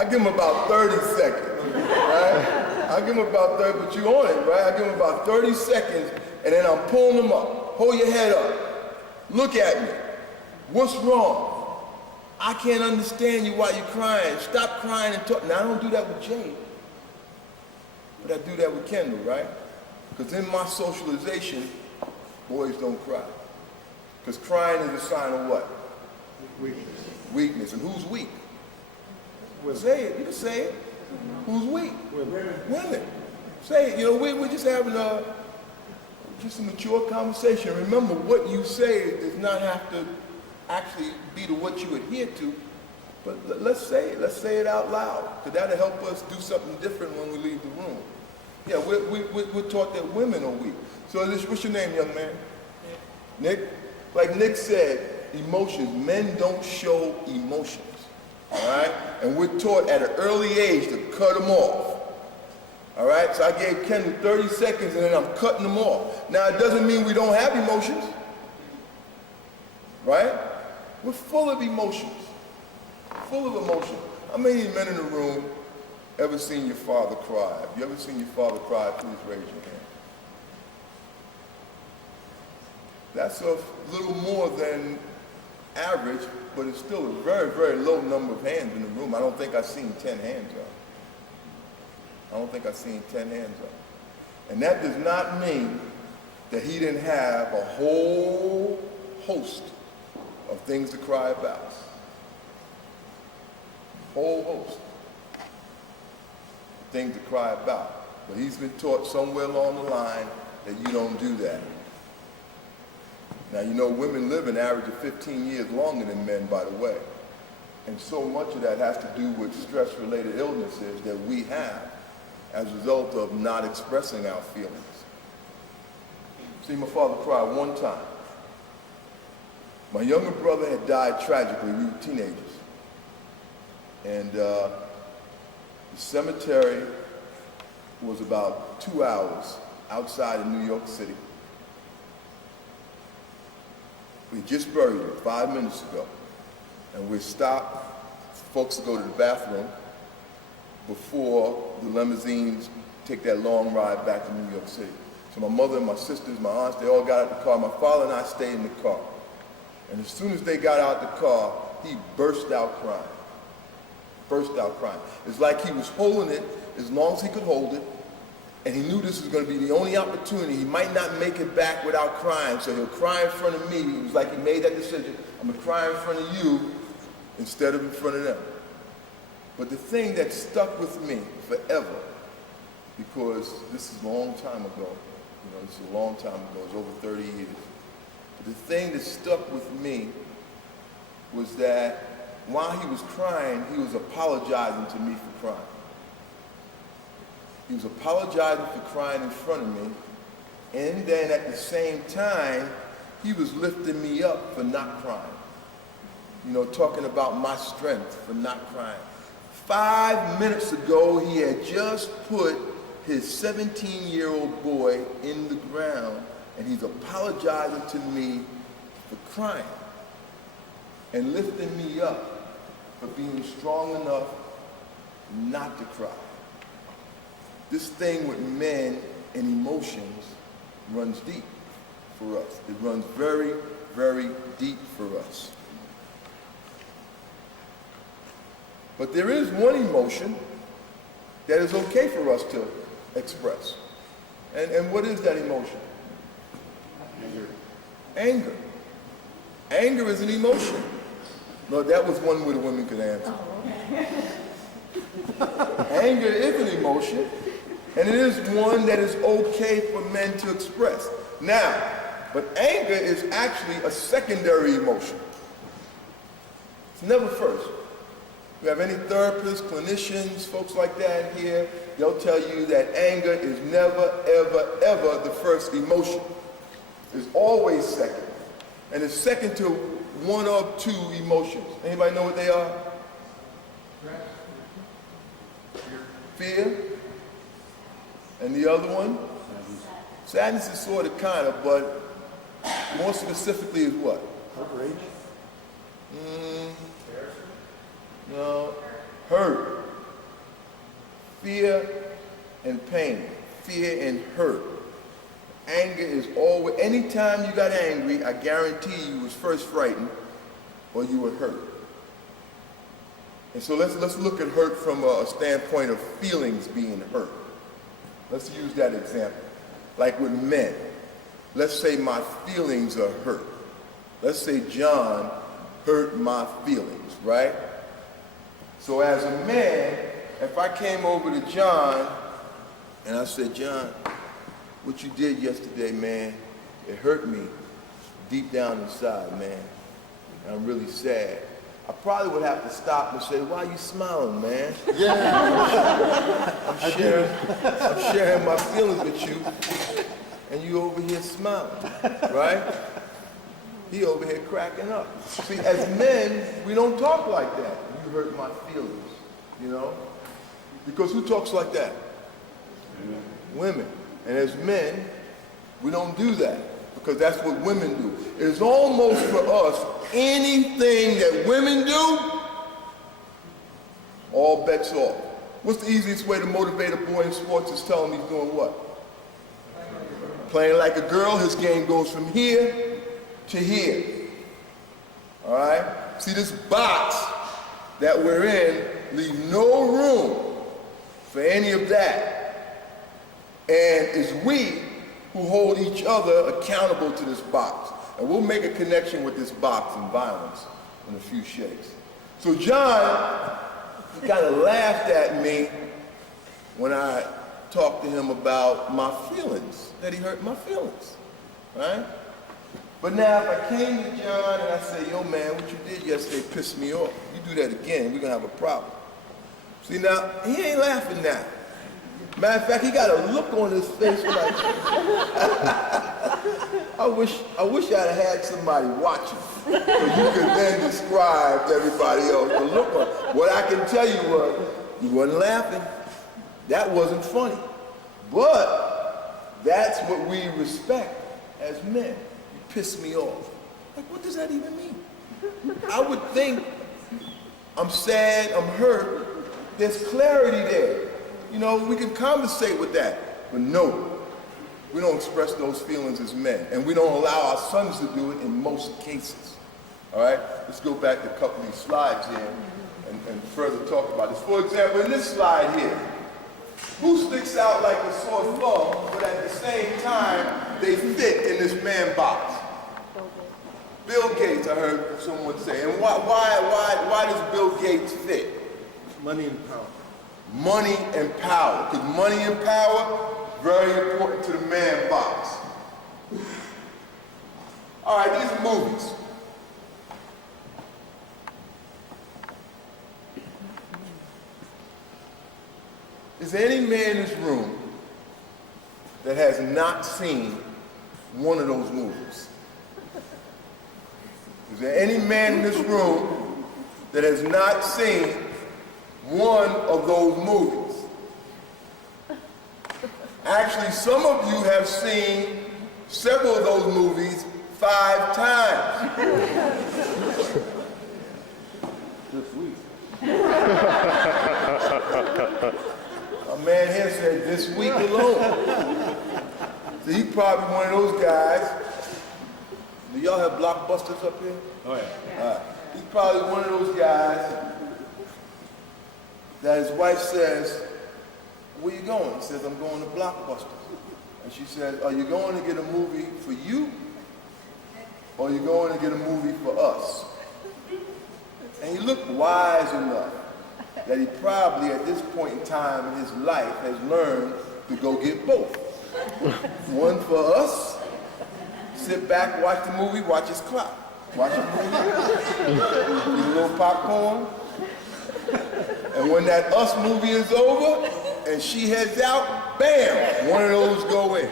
I give them about 30 seconds, right? I give them about 30, but you on it, right? I give them about 30 seconds, and then I'm pulling them up. Hold your head up. Look at me. What's wrong? I can't understand you while you're crying. Stop crying and talk. Now, I don't do that with Jade, but I do that with Kendall, right? Because in my socialization, boys don't cry. Because crying is a sign of what? Weakness. Weakness. And who's weak? Women. Say it. You can say it. Who's weak? Women. Women. Say it. You know, we're just having a mature conversation. Remember, what you say does not have to actually be to what you adhere to, but let's say it. Let's say it out loud, because that'll help us do something different when we leave the room. Yeah, we're taught that women are weak. So what's your name, young man? Nick? Like Nick said, emotions. Men don't show emotions, all right? And we're taught at an early age to cut them off, all right? So I gave Kendall 30 seconds and then I'm cutting them off. Now, it doesn't mean we don't have emotions, right? We're full of emotions, full of emotion. How many men in the room ever seen your father cry? Have you ever seen your father cry? Please raise your hand. That's a little more than average, but it's still a very, very low number of hands in the room. I don't think I've seen 10 hands up. I don't think I've seen 10 hands up. And that does not mean that he didn't have a whole host of things to cry about. Whole host of things to cry about. But he's been taught somewhere along the line that you don't do that. Now, you know, women live an average of 15 years longer than men, by the way. And so much of that has to do with stress-related illnesses that we have as a result of not expressing our feelings. See my father cry one time. My younger brother had died tragically. We were teenagers. And the cemetery was about 2 hours outside of New York City. We just buried him 5 minutes ago. And we stopped, folks to go to the bathroom before the limousines take that long ride back to New York City. So my mother and my sisters, my aunts, they all got out the car. My father and I stayed in the car. And as soon as they got out the car, he burst out crying. Burst out crying. It's like he was holding it as long as he could hold it, and he knew this was going to be the only opportunity. He might not make it back without crying, so he'll cry in front of me. It was like he made that decision. I'm going to cry in front of you instead of in front of them. But the thing that stuck with me forever, because this is a long time ago, you know, this is a long time ago, it's over 30 years. But the thing that stuck with me was that while he was crying, he was apologizing to me for crying. He was apologizing for crying in front of me, and then at the same time, he was lifting me up for not crying. You know, talking about my strength for not crying. 5 minutes ago, he had just put his 17-year-old boy in the ground, and he's apologizing to me for crying and lifting me up for being strong enough not to cry. This thing with men and emotions runs deep for us. It runs very, very deep for us. But there is one emotion that is okay for us to express. And what is that emotion? Anger. Anger. Anger is an emotion. No, that was one where the women could answer. Anger is an emotion, and it is one that is okay for men to express. Now, but anger is actually a secondary emotion. It's never first. If you have any therapists, clinicians, folks like that here, they'll tell you that anger is never, ever, ever the first emotion. It's always second. And it's second to one of two emotions. Anybody know what they are? Fear. And the other one? Sadness is sort of kind of, but more specifically is what? Outrage. No. Hurt. Fear and pain, fear and hurt. Anger is always, anytime you got angry, I guarantee you was first frightened or you were hurt. And so let's look at hurt from a standpoint of feelings being hurt. Let's use that example. Like with men, let's say my feelings are hurt. Let's say John hurt my feelings, right? So as a man, if I came over to John and I said, John, what you did yesterday, man, it hurt me deep down inside, man. And I'm really sad. I probably would have to stop and say, why are you smiling, man? Yeah. I'm sharing my feelings with you, and you over here smiling, right? He over here cracking up. See, as men, we don't talk like that. You hurt my feelings, you know? Because who talks like that? Women. And as men, we don't do that because that's what women do. It is almost for us, anything that women do, all bets off. What's the easiest way to motivate a boy in sports is tell him he's doing what? Playing like a girl, his game goes from here to here. All right? See, this box that we're in leaves no room for any of that. And it's we who hold each other accountable to this box. And we'll make a connection with this box and violence in a few shakes. So John, he kind of laughed at me when I talked to him about my feelings, that he hurt my feelings, right? But now if I came to John and I said, yo man, what you did yesterday pissed me off. You do that again, we're gonna have a problem. See now, he ain't laughing now. Matter of fact, he got a look on his face like, I wish I'd had somebody watching so you could then describe to everybody else the look on. What I can tell you was, he wasn't laughing. That wasn't funny. But that's what we respect as men. You piss me off. Like, what does that even mean? I would think I'm sad, I'm hurt. There's clarity there. You know, we can conversate with that, but no, we don't express those feelings as men, and we don't allow our sons to do it in most cases. All right? Let's go back to a couple of these slides here and further talk about this. For example, in this slide here, who sticks out like a sore thumb, but at the same time, they fit in this man box? Bill Gates, I heard someone say. And why does Bill Gates fit? Money and power. Money and power, because money and power, very important to the man box. All right, these are movies. Is there any man in this room that has not seen one of those movies? Is there any man in this room that has not seen one of those movies? Actually, some of you have seen several of those movies 5 times. This week. A man here said this week alone. So he's probably one of those guys. Do y'all have Blockbusters up here? Oh yeah. All right. He's probably one of those guys that his wife says, where you going? He says, I'm going to Blockbusters. And she says, are you going to get a movie for you? Or are you going to get a movie for us? And he looked wise enough that he probably at this point in time in his life has learned to go get both. One for us, sit back, watch the movie, watch his clock. Watch the movie, eat a little popcorn, and when that Us movie is over and she heads out, bam, one of those go in.